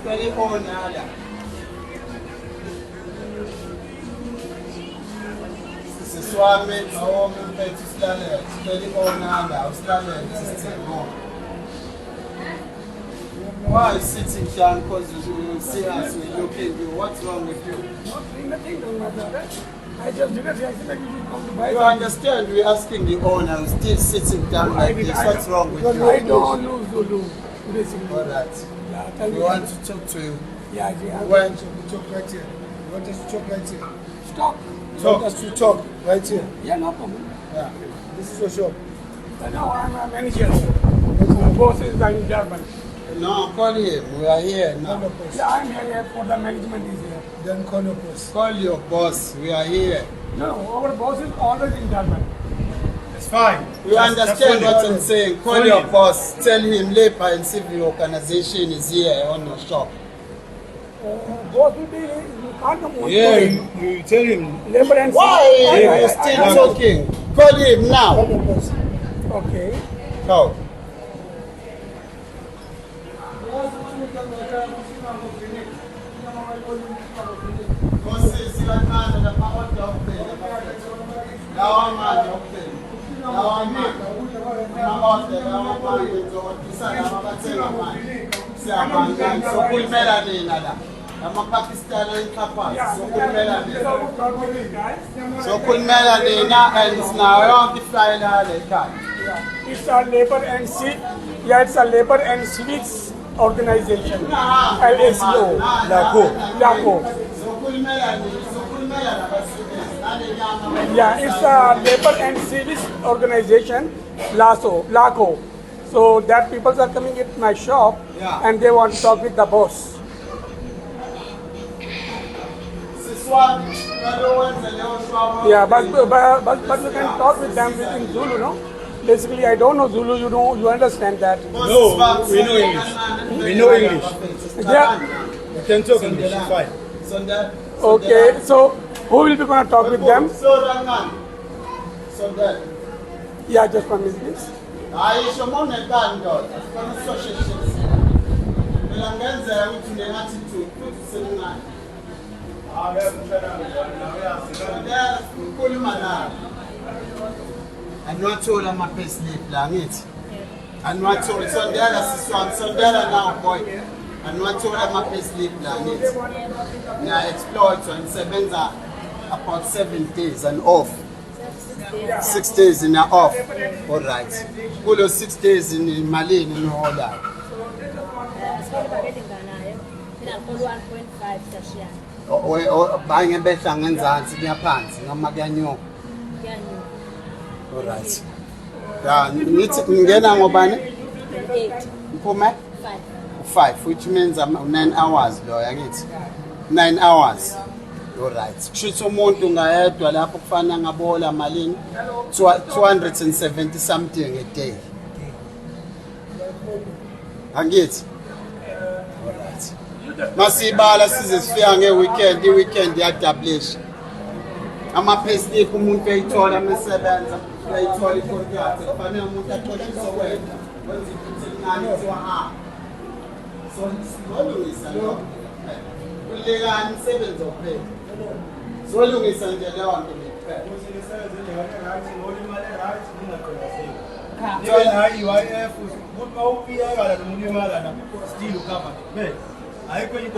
Spelling owner. Swami, Naomi, Petuslanet, spelling owner, Australian system. Why are you sitting down? Because you see us, we look at you. What's wrong with you? Nothing, I just didn't react like you should come to buy. You understand? We're asking the owner who's still sitting down like this. What's wrong with you? I don't know Zulu, basically. All right. Yeah, tell We me. want to talk to you. Yeah, When? Talk right here. You want us to talk right here? Stop. You want us to talk right here? Yeah, no problem. Yeah. This is your shop. No, I'm a manager. My boss is in Durban. No, call him. We are here Call now. your boss. Yeah, I'm here for the management is here. Then call your boss. Call your boss. We are here. No, our boss is always in Durban. It's fine. You understand what I'm him. saying? Call Call your him. boss. Tell him Labor and Civil Organization is here on your shop. Boss will be, you can't come on. Yeah, you tell him. Labor and Why are you I- still talking? Call him Call now. your boss. Okay. Go. Sokulmela nina la. Ama-Pakistan ayinhlaphazi. Sokulmela nina and now yonke ifly la ekhaya. It's a labor and yeah, it's a labor and civics organization. LSO. LACO. Yeah, it's a labor and civics organization, LACO. So that people are coming at my shop and they want to talk with the boss. Yeah, but we can talk with them in Zulu, no? Basically, I don't know Zulu. You understand that? No, we know English. We know English. Yeah. You can talk English. It's fine. Okay. So who will be going to talk with them? Yeah, just 1 minute, please. Ayisho mona ndoda sifuna social mina ngenzeka ukuthi nge-attitude futhi semncane ukhuluma nawe aniwathola ama-payslip la ngithi aniwathola sondela siswami sondela now boy aniwathola ama-payslip la ngithi niya-exploitwa nisebenza about 7 days and off 6 days in your off. All right. Kulo 6 days in malini niholayo. Bange behla ngenzansi kuyaphansi noma kuyanyuka. All right. Yeah, nithi ngena ngobani? 8. Mphume? 5. 5, which means 9 hours lo yakithi. 9 hours. All right. Kushuthi umuntu ngayedwa lapho kufanele ngabola malini 270 something a day. Angithi? All right. Masibala size sifika ngeweekend, iweekend yadablisha. Ama-payslip umuntu eyithola mesebenza, uyayithola i-contract. Kufanele umuntu athole isokwethu. Wenza iphutha elincane kuthiwa so ngolungisa lo. Kulekani umsebenzi ophela. Zolungisa nje leyo nto ngiphela.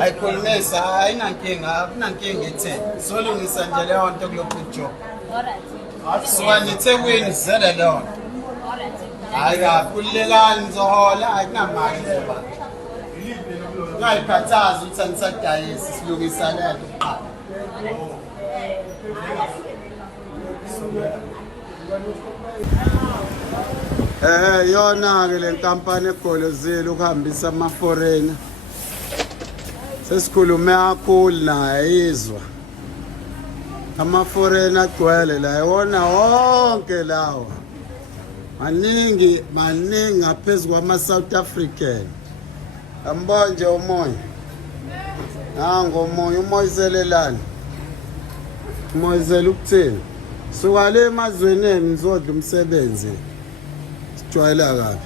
Ayikhulumisa ayinankinga akunankinga etheni. Zolungisa nje leyo nto kulokhu job. Alright. So ngiThekwini zele leyo nto. Hayi kakhululekani nizohola akunamali zoba. Ngayikhathaza ukuthi anisadayisi silungisa le nto kuqala. Yona ke le nkampani egolozile ukuhambisa ama-foreigner. Sesikhulume kakhulu naye izwa. Ama-foreigner agcwele la yona wonke lawa. Maningi ngaphezu kwama-South African. Ambona nje umoya. Nango umoya umoyiselelana. Umoyisela ukuthini? Suka le emazweni nizodla umsebenzi. Sijwayela kabi.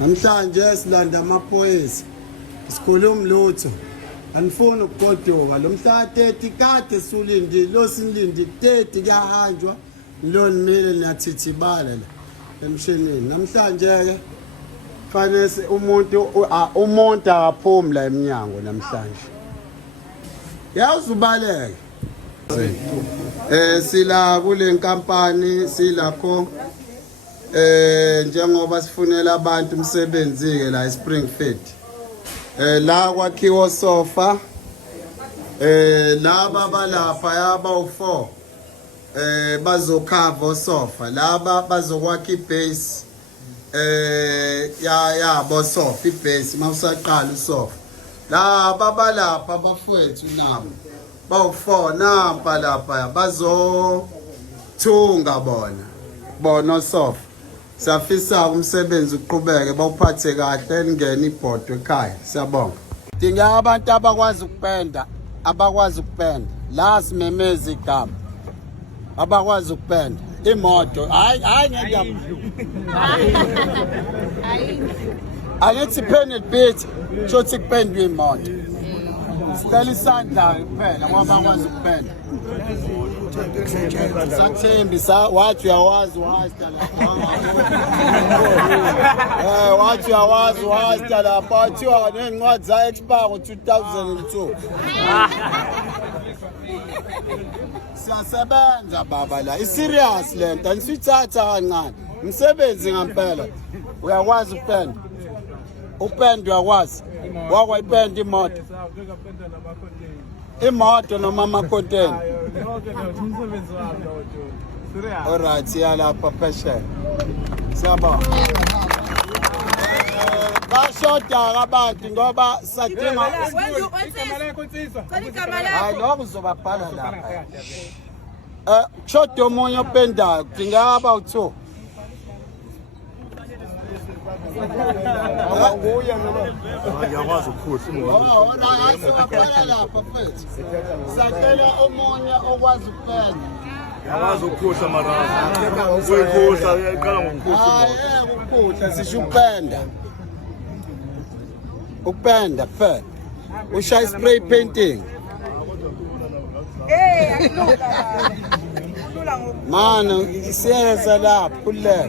Namhlanje silanda amaphoyisa. Sikhuluma lutho. Anifuna ukugodoka lo mhla 30 kade sulindi lo sinilindi 30 kuyahanjwa lo nimile niyathithibala la emshenini. Namhlanje ke fanele umuntu akaphumi la eminyango namhlanje. Yazubaleka. Sila kule nkampani silakho njengoba sifunela abantu umsebenzi ke la eSpringfield. La kwakhiwa sofa laba balapha yaba u4 bazokhava sofa laba bazokwakha ibase yabo sofa ibase mawusaqala usofa laba balapha bafowethu nabo bawu4 nampa lapha bazothunga bona sofa. Siyafisa umsebenzi uqhubeke bawuphathe kahle ningene ibhodwe ekhaya. Siyabonga. Dinga abantu abakwazi ukupenda, la simemeza igama. Abakwazi ukupenda imoto, hayi ngiyama. Angithi penny bit, shothi kupendwe imoto. Sicela isandla kuphela ngoba bakwazi ukupenda. Sathembi wathi uyawazi wathi uyawazi lapha wathiwa nencwadi za expire ngo-2002. Siyasebenza baba la i-serious lento anisithatha kancane umsebenzi ngempela. Uyakwazi ukupenda uyakwazi wakwayipenda imoto noma amakontena. Alright, yalapha phesheya. Siyabonga. Bashoda abantu ngoba sadinga hayi lokho uzobabhala lapha. Shoda omunye opendayo kudingeka abawu2. Ngiyakwazi ukukhohlwa lapha mfethu. Sacela omunye okwazi ukupenda. Ngiyakwazi ukukhohlwa marazi. Uyikhohlwa uyaqala ngokukhohlwa. Ukukhohlwa sisho ukupenda. Ukupenda kuphela. Ushaya spray painting. Mano siyeza lapha kulela.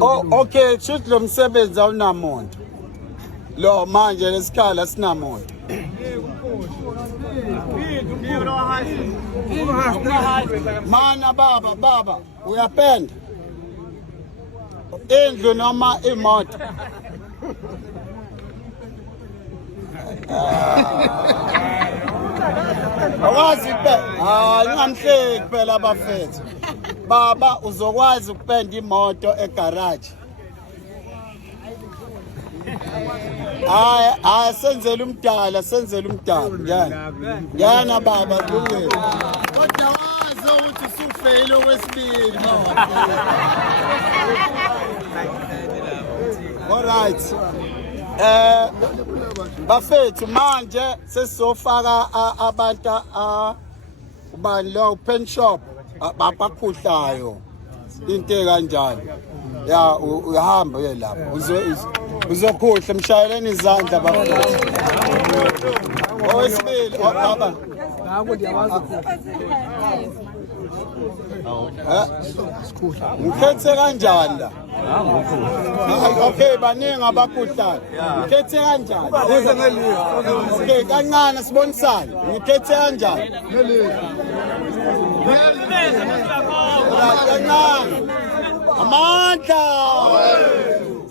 Oh, okay, shoot lo msebenzi awunamuntu. Lo manje lesikhala sinamuntu. Mana baba, uyapenda? Indlu noma imoto? Awazi phela, ngingamhleki phela abafethu. Baba uzokwazi ukupenda imoto egarage. Hayi senzele umdala. Yana baba kulungile. Kodwa wazi ukuthi usufeyile okwesibili mama. Alright. Bafethu manje sesizofaka abantu ubani lo pen shop babakhuhlayo into kanjani. Ya uhamba uye lapha uzokhuhla mshayeleni izandla bafethu. Owesibili baba ngikhethe kanjani la? Okay, baningi abakhuhlayo. Ngikhethe kanjani? Okay, kancane sibonisane. Ngikhethe kanjani? Kancane. Amandla.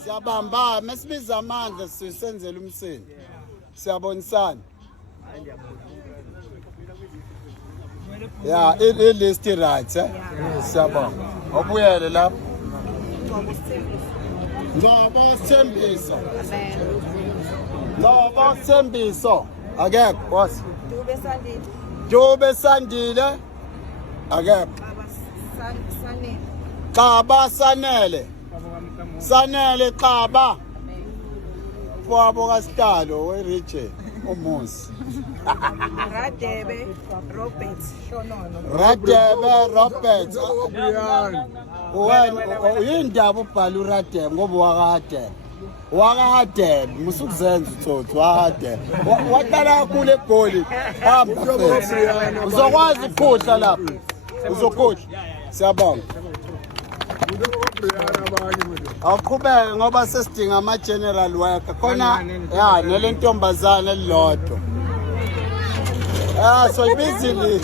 Siyabamba, mesibiza amandla sisenzele umsebenzi. Siyabonisana. Yeah, it list right, Siyabonga. Obuyele lapha. Ngoba Thembiso. Akekho boss. Dube Sandile. Akekho. Xaba Sanele. Sanele Xaba. Kwabo kaStalo weRiche. umuzi. Radebe Robert Shonono. Radebe Robert. Wena uyindaba ubhala uRadebe ngoba wakade. Wakade musukuzenza utsotsi wakade. Waqala kule egoli. Hamba mfethu. Uzokwazi ukudla lapha. Uzokudla. Siyabonga. Awuqhubeke ngoba sesidinga ama-general worker khona ya nelentombazane elilodwa. So ibizile.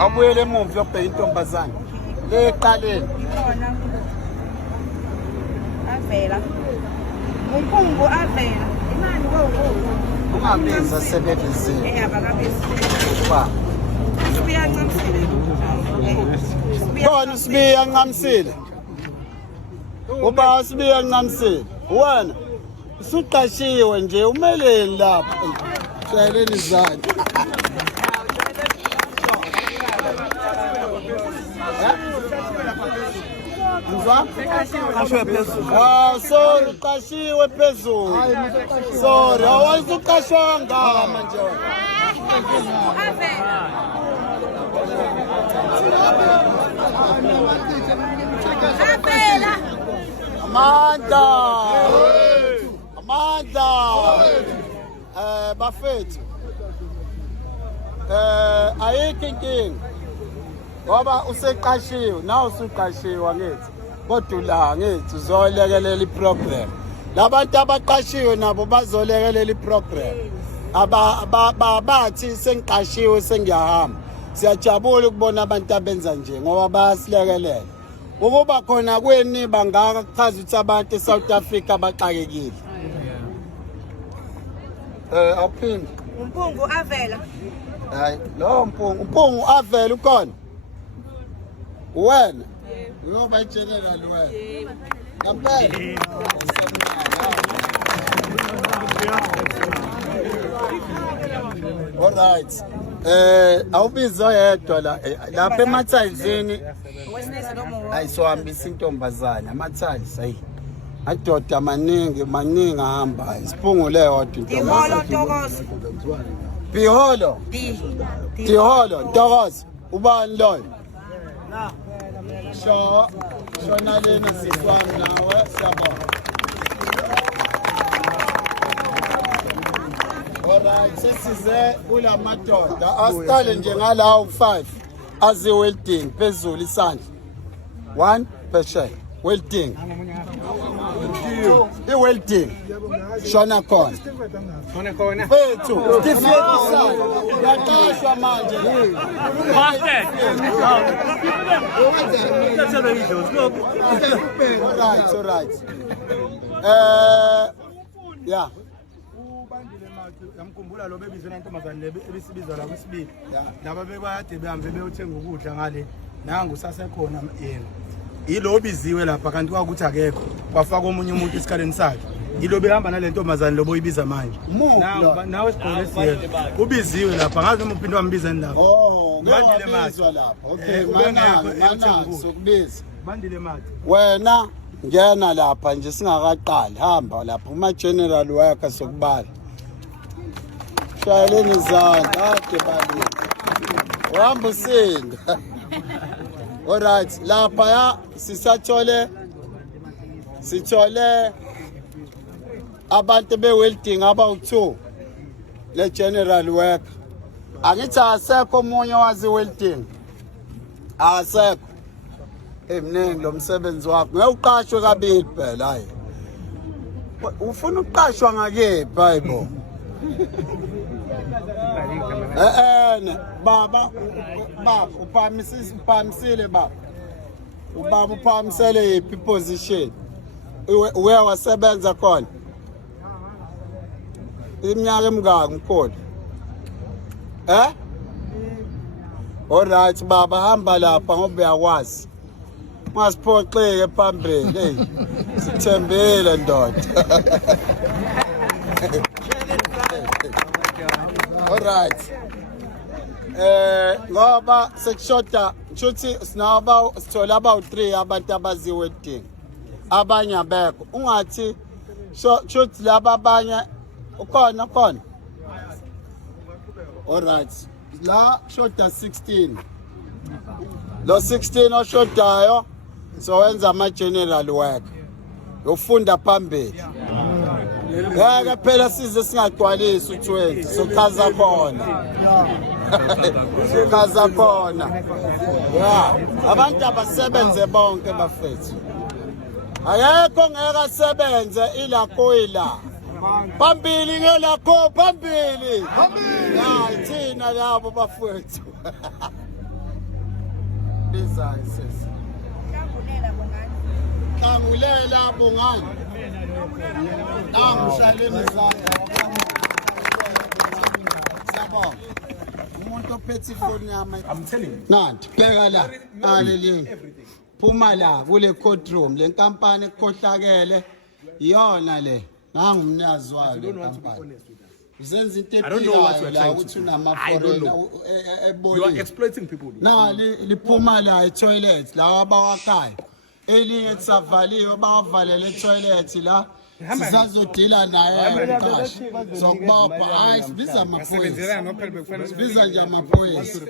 Awubuyele emuva uyobheka intombazane. Leqaleni. Avela. Umpungu avela. Imani wo. Ungabiza sebebizile. Abakabizi. Ba. Siyancamsile. Khona sibiya nqamsile. Uba sibiya nqamsile. Wena usuqashiwe nje umeleni lapha. Shayeleni izandla. Sorry, uqashiwe phezulu. Sorry, awuzuqashwa ngama nje wena. Amanda. Bafethu. Ayikho inkinga. Ngoba useqashiwe, nawe usuqashiwe ngithi. Kodwa la ngithi uzolekelela iprogram. Labantu abaqashiwe nabo bazolekelela iprogram. Bathi sengiqashiwe sengiyahamba. Siyajabula ukubona abantu abenza nje ngoba bayasilekelela. Ukuba khona kweni bangaka kuchaza ukuthi abantu eSouth Africa baxakekile. Awuphindi. Umpungu avela. Hayi, lo mpungu avela ukhona. Wena. Ngoba general wena. Kampela. All right. Awubizo yedwa la lapha emathayizini. Ayisohambisa intombazana ama-tiles ayi. Adoda maningi ahamba. Isiphungule yodwa intombazana. Biholo. Biholo Ntokozo. Ubani loyo? Shona lena siswami nawe siyabonga. Alright, sesize kula madoda. Asiqale nje ngalawo 5 azi welding phezulu isandla. 1 peshe. Welding. I-welding. Shona khona. Bethu, stifiyeti isandla. Yaqashwa manje. All right. Yeah. Yamkhumbula lo bebizwe nentombazane le ebisibiza la kwesibili laba bebayade behambe beyothenga ukudla ngale nangu sasekhona yena yilo biziwe lapha kanti kwakuthi akekho kwafaka omunye umuntu esikhaleni sakhe yilo behamba nale ntombazane lobo ibiza manje nawe sigqole siye ubiziwe lapha ngaze umphinda wambiza endaba Bandile mali lapha. Okay, mana sokubiza. Bandile mali. Wena ngena lapha nje singakaqali hamba lapha uma general worker sokubala. Shayeleni izandla ade bali. Uhamba usinda. All right, lapha ya sithole abantu bewelding abawu2 le general worker. Angithi asekho umunye wazi welding. Asekho. Emningi lo msebenzi wakho. Ngeke uqashwe kabili phela hayi. Ufuna uqashwa ngakephi hayibo? Baba uphamisile baba. Ubaba uphamisele yipi position? Uwe wasebenza khona. Iminyaka emingaki mkhulu? All right baba hamba lapha ngoba uyakwazi. Masiphoxeke phambili hey. Sithembele ndoda. All right. Ngoba sekushoda ngithi sithola about3 abantu abaziwe wedding. Abanye abekho. Ungathi shothi laba abanye ukhona. Alright. La shoda 16. Lo 16 oshodayo so wenza ama general work. Ufunda phambili. Ngeke phela size singagcwalisi u20 sochaza khona. Sochaza khona. Yeah. Abantu abasebenze bonke bafethu. Ayekho ngeke asebenze ila. Phambili ngelakho phambili. Ya thina labo bafethu. Bizayise. Kangulela bongani. Kangulela bongani. Angishayeleni izandla. Siyabonga. Umuntu ophethe ifoni yami. I'm telling you. Nanti bheka la. Aleli. Phuma la kule courtroom. Le nkampani ekhohlakele iyona le. Nangumnyazi wayo le nkampani. Uzenza into I don't know what you are la trying to uthi do. unama I don't know. You are exploiting people. Na liphuma la e-toilet la abawakhayo. Elinye lisavaliwe bawavalele e-toilet la. Sizazodila naye eqasha. Sokubopha hayi sibiza amaphoyisa. Sibiza nje amaphoyisa.